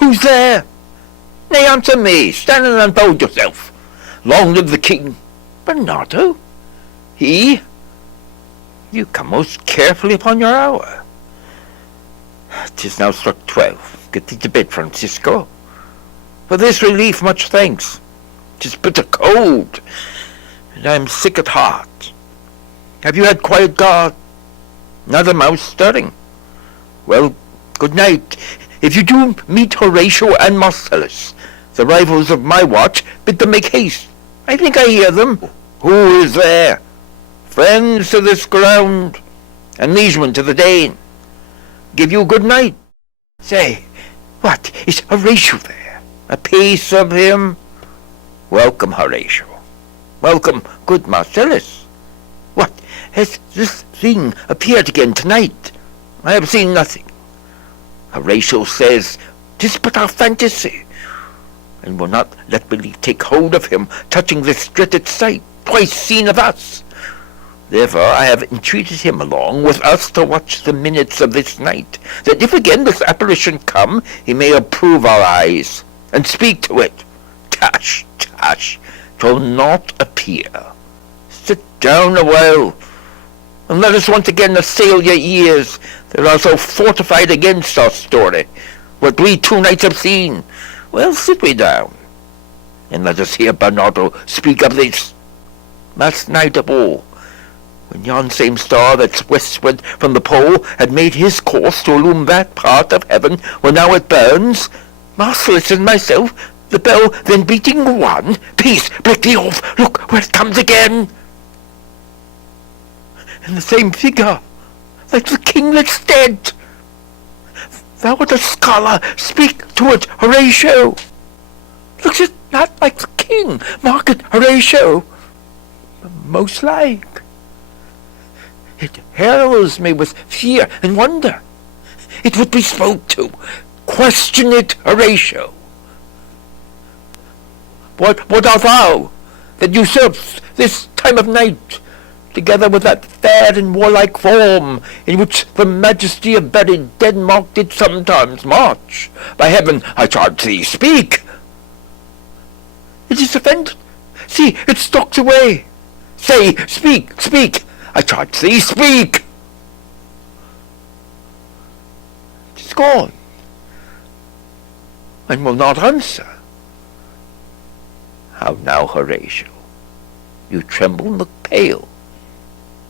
Who's there? Nay, answer me, stand and unfold yourself. Long live the king. Bernardo? He? You come most carefully upon your hour. 'Tis now struck 12. Get thee to bed, Francisco. For this relief much thanks. 'Tis bitter cold, and I am sick at heart. Have you had quiet guard? Not a mouse stirring. Well, good night. If you do meet Horatio and Marcellus, the rivals of my watch, bid them make haste. I think I hear them. Who is there? Friends to this ground, and liegemen to the Dane. Give you good night. Say, what, is Horatio there? A piece of him? Welcome, Horatio. Welcome, good Marcellus. What, has this thing appeared again tonight? I have seen nothing. Horatio says 'tis but our fantasy, and will not let belief take hold of him, touching this dreaded sight, twice seen of us. Therefore I have entreated him along with us to watch the minutes of this night, that if again this apparition come, he may approve our eyes, and speak to it. Tush, tush, 'twill not appear. Sit down a while, and let us once again assail your ears, that are so fortified against our story, what we 2 nights have seen. Well, sit we down, and let us hear Bernardo speak of this. Last night of all, when yon same star that's westward from the pole had made his course to illume that part of heaven where now it burns, Marcellus and myself, the bell then beating 1, peace, break thee off, look where it comes again. And the same figure, like the king that's dead. Thou art a scholar, speak to it, Horatio. Looks it not like the king? Mark it, Horatio. Most like. It heralds me with fear and wonder. It would be spoke to. Question it, Horatio. What art thou, that usurps this time of night, together with that fair and warlike form, in which the majesty of buried Denmark did sometimes march? By heaven, I charge thee, speak! It is offended. See, it stalks away. Say, speak, speak! I charge thee, speak! It is gone, and will not answer. How now, Horatio? You tremble and look pale.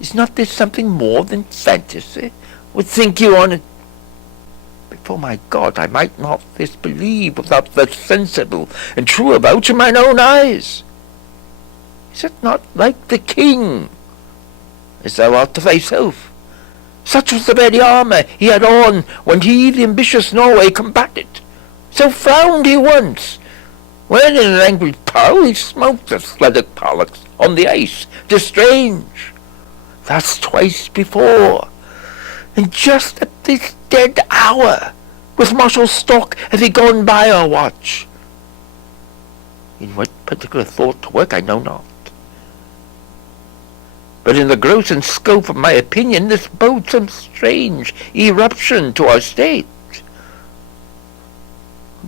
Is not this something more than fantasy? What think you on it? Before my God, I might not this believe without the sensible and true avouch of mine own eyes. Is it not like the king, as thou art to thyself? Such was the very armour he had on when he the ambitious Norway combated. So frowned he once, when in an angry pow he smote the Sleddick Pollux on the ice. 'Tis strange. Thus twice before, and just at this dead hour, with Marshal Stock hath he gone by our watch. In what particular thought to work I know not, but in the gross and scope of my opinion this bodes some strange eruption to our state.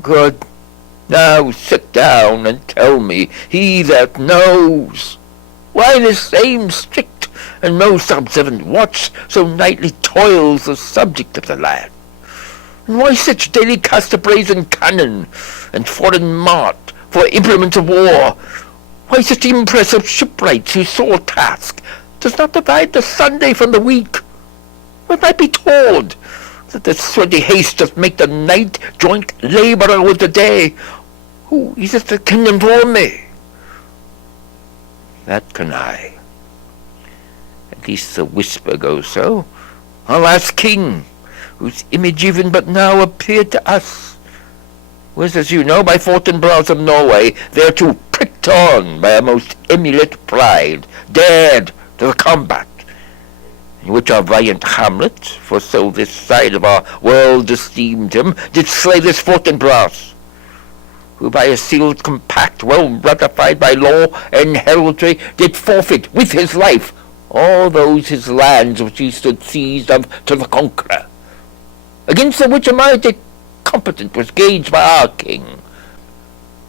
Good. Now sit down and tell me, he that knows, why this same strict and most observant watch so nightly toils the subject of the land, and why such daily cast a brazen cannon and foreign mart for implements of war, why such impress of shipwrights whose sore task does not divide the Sunday from the week. What might be told, that the sweaty haste doth make the night joint labourer with the day? Who is it that can inform me? That can I. At least the whisper goes so. Our last king, whose image even but now appeared to us, was, as you know, by Fortinbras of Norway, thereto pricked on by a most emulate pride, dared to the combat, in which our valiant Hamlet, for so this side of our world esteemed him, did slay this Fortinbras, who by a sealed compact, well ratified by law and heraldry, did forfeit with his life all those his lands which he stood seized of to the conqueror, against the which am I did incompetent was gauged by our king,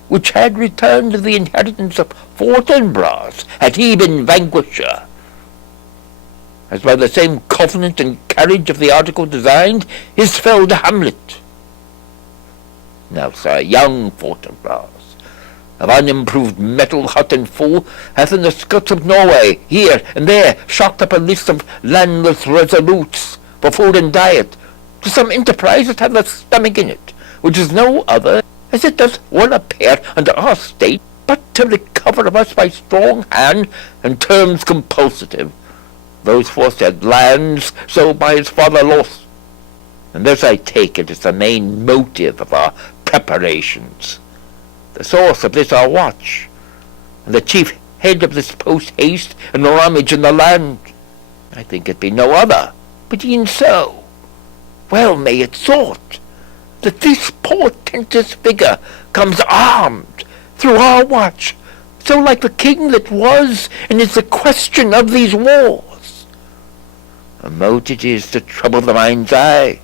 which had returned to the inheritance of Fortinbras had he been vanquisher, as by the same covenant and carriage of the article designed, is fell to Hamlet. Now, sir, young Fortinbras, of unimproved metal, hot and full, hath in the skirts of Norway, here and there, shocked up a list of landless resolutes for food and diet, to some enterprise that hath a stomach in it, which is no other, as it doth well appear under our state, but to recover of us by strong hand and terms compulsive those foresaid lands so by his father lost. And this I take it is the main motive of our preparations, the source of this our watch, and the chief head of this post-haste and rummage in the land. I think it be no other, but e'en so. Well may it sort, that this portentous figure comes armed through our watch, so like the king that was, and is the question of these wars. A mote it is to trouble the mind's eye.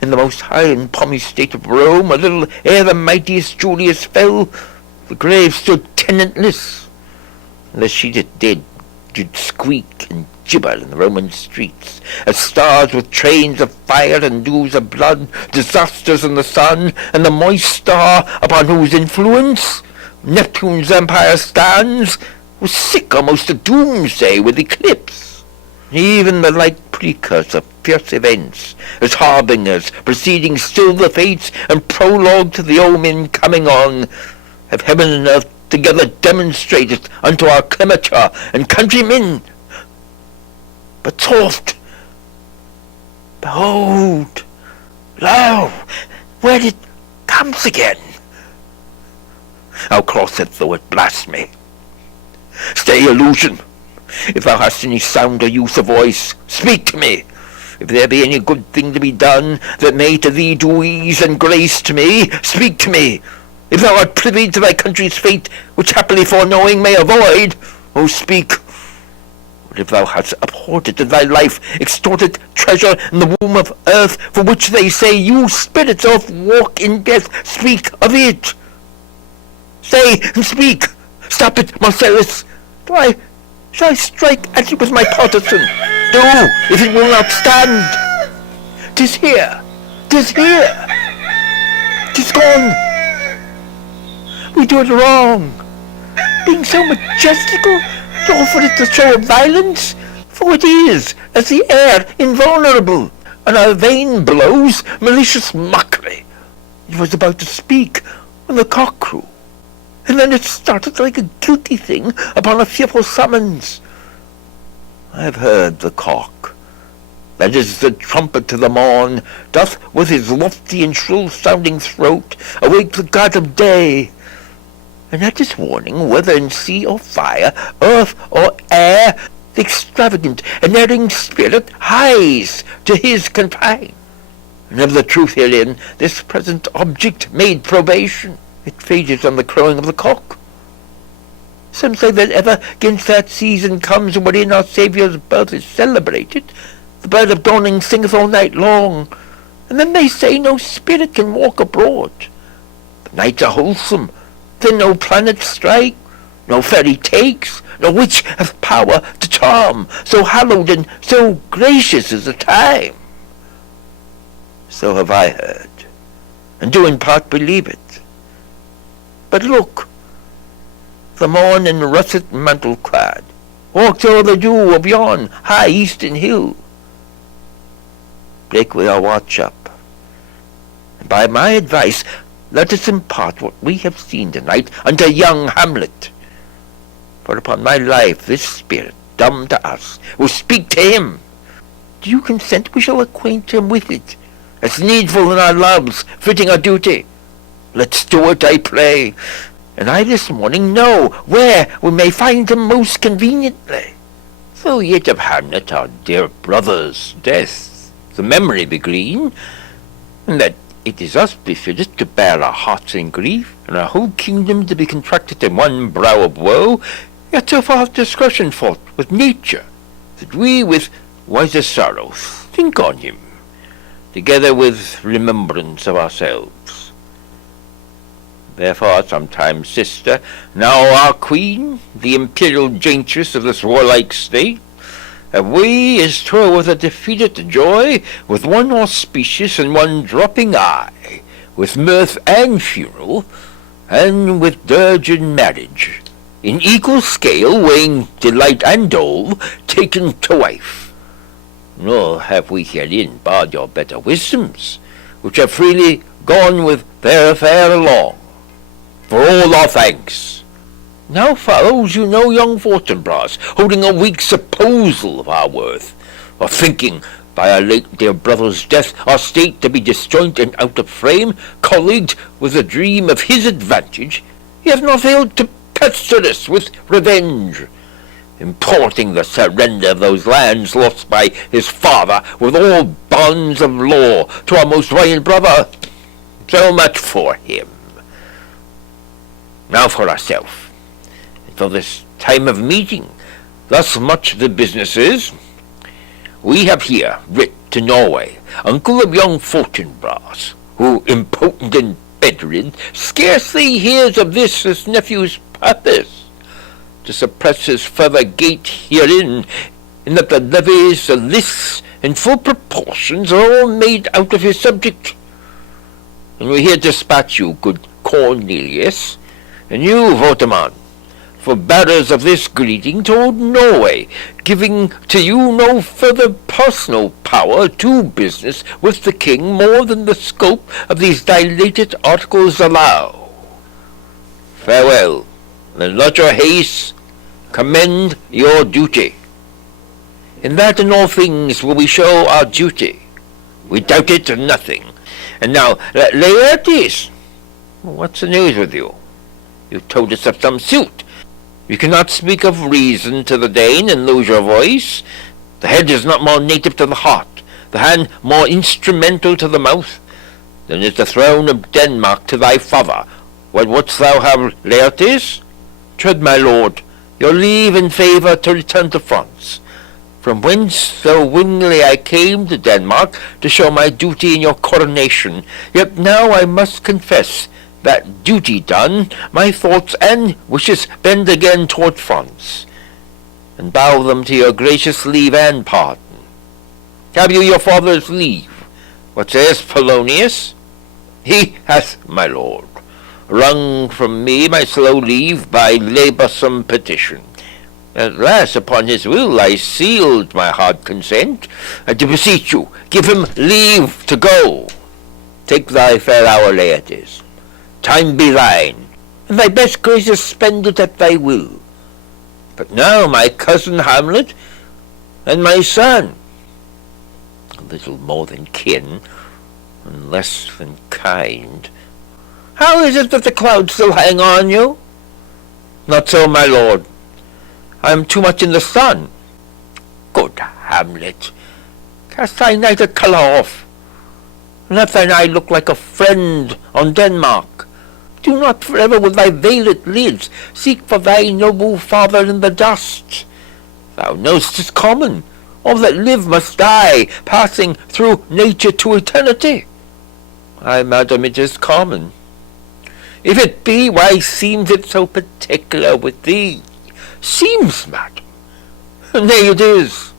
In the most high and pommy state of Rome, a little ere the mightiest Julius fell, the grave stood tenantless, and the sheeted dead did squeak and gibber in the Roman streets, as stars with trains of fire and dews of blood, disasters in the sun, and the moist star upon whose influence Neptune's empire stands, was sick almost to doomsday with eclipse. Even the light precursor of fierce events, as harbingers preceding still the fates, and prologue to the omen coming on, have heaven and earth together demonstrated unto our clemature and countrymen. But soft, behold, lo, where it comes again. How crosseth though it blast me. Stay, illusion, if thou hast any sound or use of voice, speak to me. If there be any good thing to be done, that may to thee do ease and grace to me, speak to me. If thou art privy to thy country's fate, which happily foreknowing may avoid, oh speak. But if thou hast abhorred in thy life, extorted treasure in the womb of earth, for which they say you spirits of walk in death, speak of it. Say and speak. Stop it, Marcellus. Shall I strike at it with my partisan? Do, if it will not stand. 'Tis here. 'Tis here. 'Tis gone. We do it wrong, being so majestical to offer it the show of violence, for it is, as the air, invulnerable, and our vain blows malicious mockery. It was about to speak when the cock crew, and then it started like a guilty thing upon a fearful summons. I have heard the cock, that is the trumpet to the morn, doth with his lofty and shrill-sounding throat awake the god of day, and at his warning, whether in sea or fire, earth or air, the extravagant and erring spirit hies to his confine. And of the truth herein, this present object made probation. It faded on the crowing of the cock. Some say that ever against that season comes wherein our Saviour's birth is celebrated, the bird of dawning singeth all night long, and then they say no spirit can walk abroad. The nights are wholesome, then no planet strike, no fairy takes, no witch hath power to charm, so hallowed and so gracious is the time. So have I heard, and do in part believe it. But look, the morn in russet mantle clad walks o'er the dew of yon high eastern hill. Break we our watch up, and by my advice let us impart what we have seen tonight unto young Hamlet. For upon my life this spirit, dumb to us, will speak to him. Do you consent we shall acquaint him with it, as needful in our loves, fitting our duty? Let's do it, I pray, and I this morning know where we may find him most conveniently. Though yet of Hamlet, our dear brother's death, the memory be green, and that it is us befitted to bear our hearts in grief, and our whole kingdom to be contracted in one brow of woe, yet so far hath discretion fought with nature, that we with wiser sorrows think on him, together with remembrance of ourselves. Therefore, sometimes, sister, now our queen, the imperial jointress of this warlike state, have we, as 'twere with a defeated joy, with one auspicious and one dropping eye, with mirth and funeral, and with dirge and marriage, in equal scale weighing delight and dole, taken to wife. Nor have we herein barred your better wisdoms, which have freely gone with their affair along. For all our thanks. Now follows, you know, young Fortinbras, holding a weak supposal of our worth, or thinking, by our late dear brother's death, our state to be disjoint and out of frame, colleagued with a dream of his advantage, he hath not failed to pester us with revenge, importing the surrender of those lands lost by his father with all bonds of law to our most valiant brother. So much for him. Now for ourselves, and for this time of meeting. Thus much the business is. We have here writ to Norway, uncle of young Fortinbras, who, impotent and bedridden, scarcely hears of this his nephew's purpose, to suppress his further gait herein, in that the levies, the lists, in full proportions, are all made out of his subject. And we here dispatch you, good Cornelius, and you, Votamon, for bearers of this greeting toward Norway, giving to you no further personal power to business with the king more than the scope of these dilated articles allow. Farewell, and let your haste commend your duty. In that and all things will we show our duty. We doubt it nothing. And now, Laertes, what's the news with you? You told us of some suit. You cannot speak of reason to the Dane and lose your voice. The head is not more native to the heart, the hand more instrumental to the mouth, than is the throne of Denmark to thy father. What wouldst thou have, Laertes? Tread, my lord, your leave and favour to return to France, from whence so willingly I came to Denmark to show my duty in your coronation. Yet now I must confess that, duty done, my thoughts and wishes bend again toward France, and bow them to your gracious leave and pardon. Have you your father's leave? What says Polonius? He hath, my lord, wrung from me my slow leave by laboursome petition. At last, upon his will, I sealed my hard consent, and to beseech you, give him leave to go. Take thy fair hour, Laertes. Time be thine, and thy best graces spend it at thy will. But now my cousin Hamlet, and my son, a little more than kin, and less than kind, how is it that the clouds still hang on you? Not so, my lord. I am too much in the sun. Good Hamlet, cast thy nighted colour off, and let thine eye look like a friend on Denmark. Do not forever with thy veiled lids seek for thy noble father in the dust. Thou know'st 'tis common. All that live must die, passing through nature to eternity. Ay, madam, it is common. If it be, why seems it so particular with thee? Seems, madam? Nay, it is.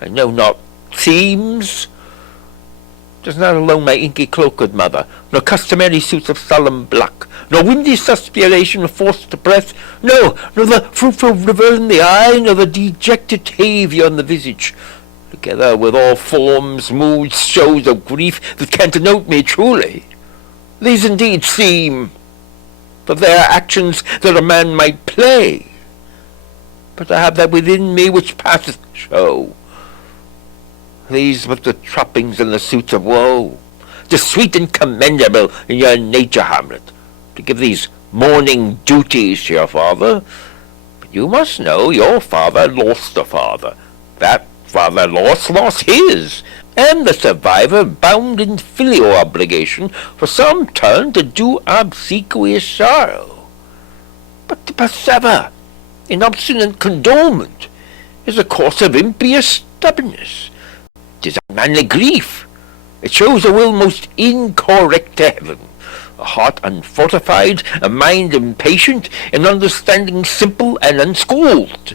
I know not seems. 'Tis not alone my inky cloak, good mother, nor customary suits of solemn black, nor windy suspiration of forced breath, no, nor the fruitful river in the eye, nor the dejected Tavia in the visage, together with all forms, moods, shows of grief that can denote me truly. These indeed seem, for they are actions that a man might play, but I have that within me which passeth show. These but the trappings and the suits of woe. 'Tis sweet and commendable in your nature, Hamlet, to give these mourning duties to your father. But you must know your father lost a father. That father lost his, and the survivor bound in filial obligation for some turn to do obsequious sorrow. But to persever in obstinate condolement is a course of impious stubbornness. 'Tis unmanly grief. It shows a will most incorrect to heaven, a heart unfortified, a mind impatient, an understanding simple and unschooled.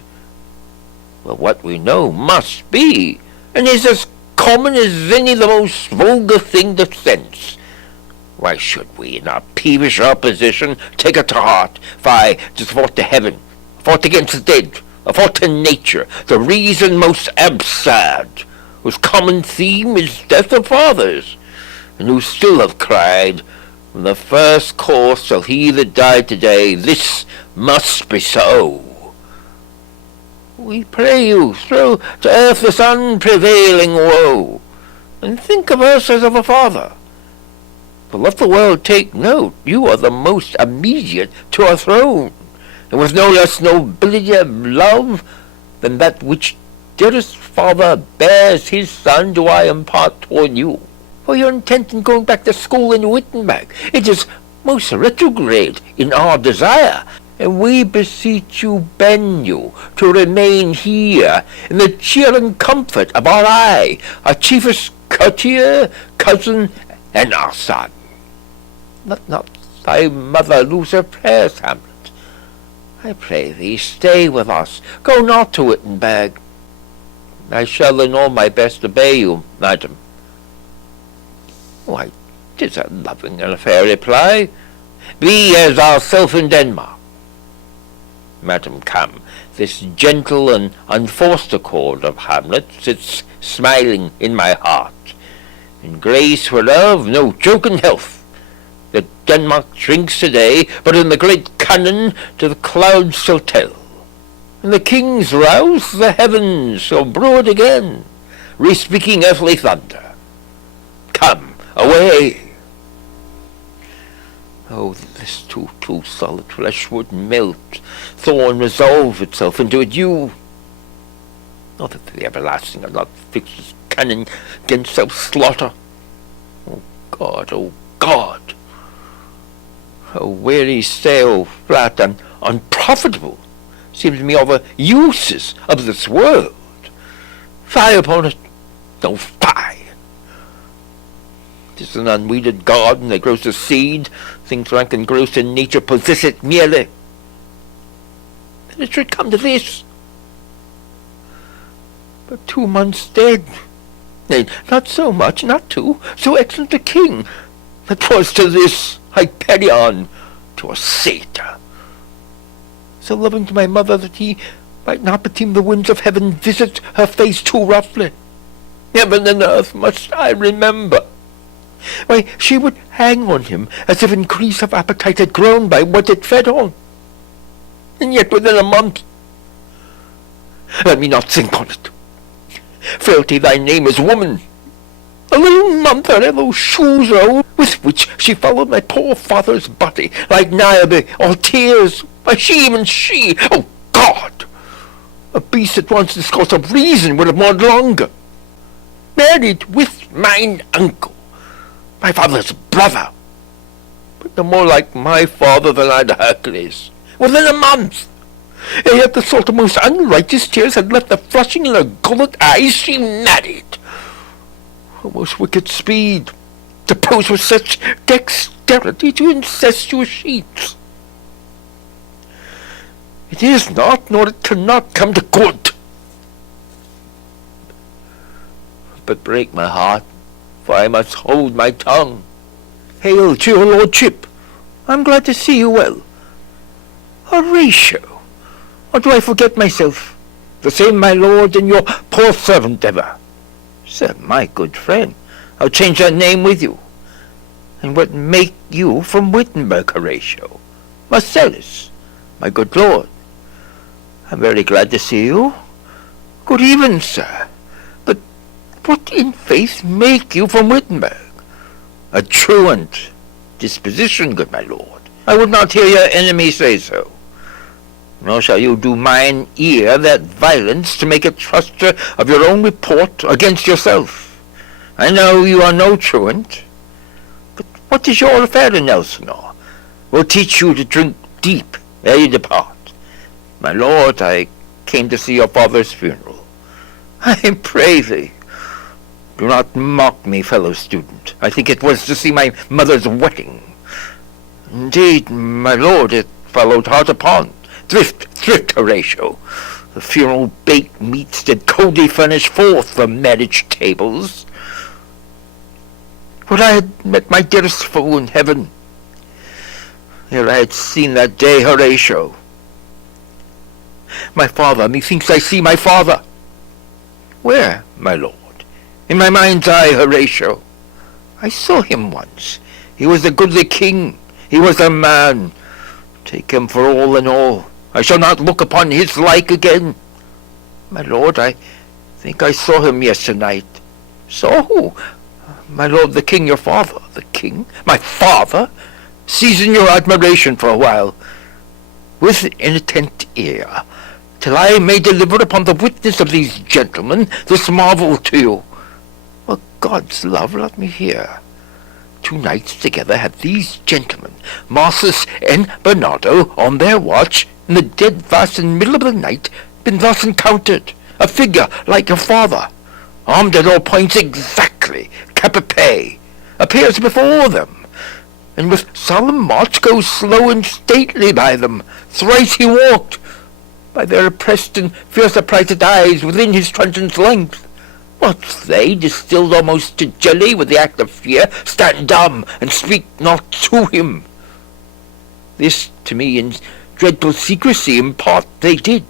Well, what we know must be, and is as common as any the most vulgar thing to sense. Why should we, in our peevish opposition, take it to heart? Fie, 'tis fought to heaven, fought against the dead, fought to nature, the reason most absurd, whose common theme is death of fathers, and who still have cried, from the first course till he that died today, this must be so. We pray you, throw to earth this unprevailing woe, and think of us as of a father. But let the world take note, you are the most immediate to our throne, and with no less nobility of love than that which dearest father bears his son do I impart toward you. For your intent in going back to school in Wittenberg, it is most retrograde in our desire, and we beseech you, bend you, to remain here in the cheer and comfort of our eye, our chiefest courtier, cousin, and our son. Let not thy mother lose her prayers, Hamlet. I pray thee, stay with us, go not to Wittenberg. I shall in all my best obey you, madam. Why, 'tis a loving and a fair reply. Be as ourself in Denmark. Madam, come, this gentle and unforced accord of Hamlet sits smiling in my heart. In grace whereof no joke in health, that Denmark drinks today, but in the great cannon to the clouds shall tell. And the kings rouse the heavens shall brew it again, re-speaking earthly thunder. Come, away! Oh, this too solid flesh would melt, thorn resolve itself into a dew. Not that the everlasting have not fixed its cannon against self-slaughter. Oh God, oh God! A weary sail, flat and unprofitable, seems to me all the uses of this world. Fie upon it, no fie. 'Tis an unweeded garden that grows to seed, things rank and gross in nature possess it merely. And it should come to this. But 2 months dead, nay, not so much, not 2, so excellent a king, that 'twas to this Hyperion, to a satyr, so loving to my mother that he might not beteem the winds of heaven visit her face too roughly. Heaven and earth must I remember. Why, she would hang on him as if increase of appetite had grown by what it fed on. And yet within a month, let me not think on it. Frailty, thy name is woman. A little month ere those shoes rolled, with which she followed my poor father's body, like Niobe, all tears. Why, even she, oh God! A beast at once discourse of reason would have mourned longer. Married with mine uncle, my father's brother, but no more like my father than I to Hercules, within a month. And yet the salt of most unrighteous tears had left the flushing in her gullet eyes. She married. O most wicked speed, to pose with such dexterity to incestuous sheets. It is not, nor it cannot come to good. But break my heart, for I must hold my tongue. Hail to your lordship. I'm glad to see you well. Horatio, or do I forget myself? The same my lord and your poor servant ever. Sir, my good friend, I'll change that name with you. And what make you from Wittenberg, Horatio? Marcellus, my good lord. I'm very glad to see you. Good even, sir. But what in faith make you from Wittenberg? A truant disposition, good my lord. I would not hear your enemy say so. Nor shall you do mine ear that violence to make a truster of your own report against yourself. I know you are no truant, but what is your affair in Elsinore? We'll teach you to drink deep ere you depart. My lord, I came to see your father's funeral. I pray thee, Do not mock me, fellow student. I think it was to see my mother's wedding. Indeed, my lord, it followed hard upon. Thrift, Horatio. The funeral baked meats did coldly furnish forth the marriage tables. Would I had met my dearest foe in heaven, ere I had seen that day, Horatio. My father, methinks I see my father. Where, my lord? In my mind's eye, Horatio. I saw him once. He was a goodly king. He was a man. Take him for all in all. I shall not look upon his like again. My lord, I think I saw him yesternight. Saw who? My lord, the king, your father. The king? My father? Season your admiration for a while, with inattent ear, till I may deliver upon the witness of these gentlemen this marvel to you. For God's love, let me hear. 2 nights together have these gentlemen, Marsus and Bernardo, on their watch, in the dead vast and middle of the night, been thus encountered, a figure like your father, armed at all points exactly, cap a pie, appears before them, and with solemn march goes slow and stately by them. Thrice he walked, by their oppressed and fierce affrighted eyes within his truncheon's length. Whilst they, distilled almost to jelly with the act of fear, stand dumb and speak not to him. This to me in dreadful secrecy impart they did,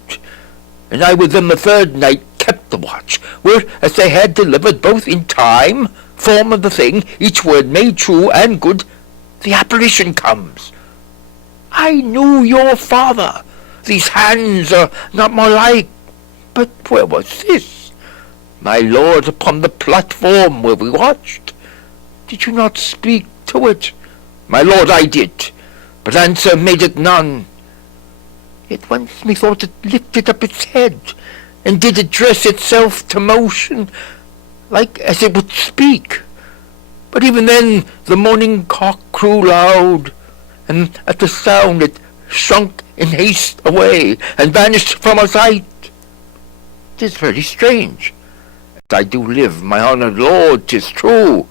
and I with them the 3rd night kept the watch, where as they had delivered both in time, form of the thing, each word made true and good, the apparition comes. I knew your father. These hands are not more like. But where was this? My lord, upon the platform where we watched. Did you not speak to it? My lord, I did, but answer made it none. Yet once methought it lifted up its head, and did address itself to motion, like as it would speak. But even then the morning cock crew loud, and at the sound it shrunk in haste away, and vanished from our sight. 'Tis very strange. I do live, my honoured lord, 'tis true,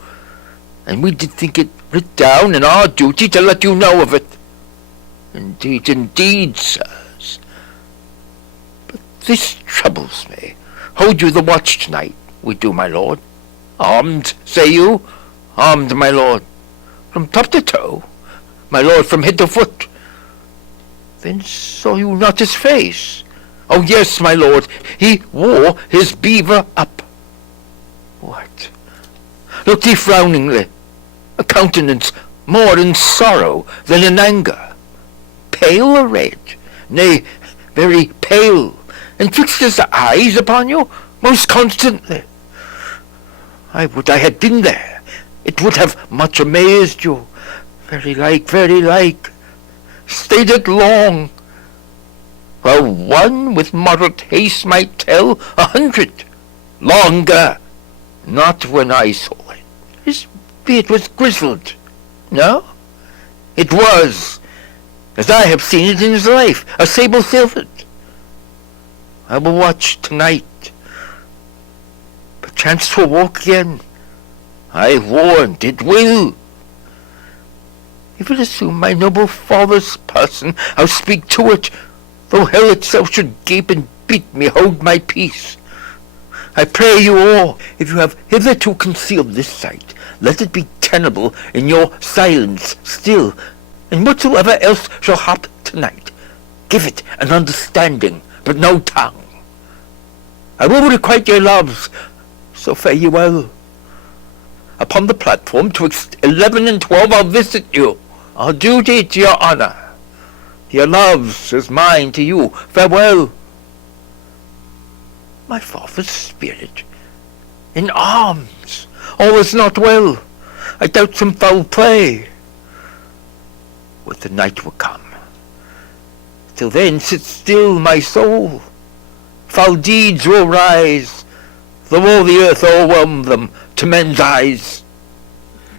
and we did think it writ down in our duty to let you know of it. Indeed, sirs. But this troubles me. Hold you the watch tonight? We do, my lord. Armed, say you? Armed, my lord. From top to toe? My lord, from head to foot. Then saw you not his face? Oh, yes, my lord, he wore his beaver up. What? Looked he frowningly, a countenance more in sorrow than in anger, pale or red, nay, very pale, and fixed his eyes upon you most constantly. I would I had been there. It would have much amazed you. Very like. Stayed it long. Well, one with moderate haste might tell 100. Longer. Not when I saw it. His beard was grizzled. No? It was, as I have seen it in his life, a sable-silvered. I will watch tonight. Perchance 'twill walk again. I warned it will. If it assume my noble father's person, I'll speak to it, though hell itself should gape and bid me hold my peace. I pray you all, if you have hitherto concealed this sight, let it be tenable in your silence still, and whatsoever else shall hap tonight, give it an understanding, but no tongue. I will requite your loves, so fare you well. Upon the platform, twixt 11 and 12, I'll visit you. I'll duty to your honour. Your loves is mine to you. Farewell. My father's spirit, in arms, all is not well. I doubt some foul play. Would the night will come. Till then sit still, my soul. Foul deeds will rise, though all the earth o'erwhelm them to men's eyes.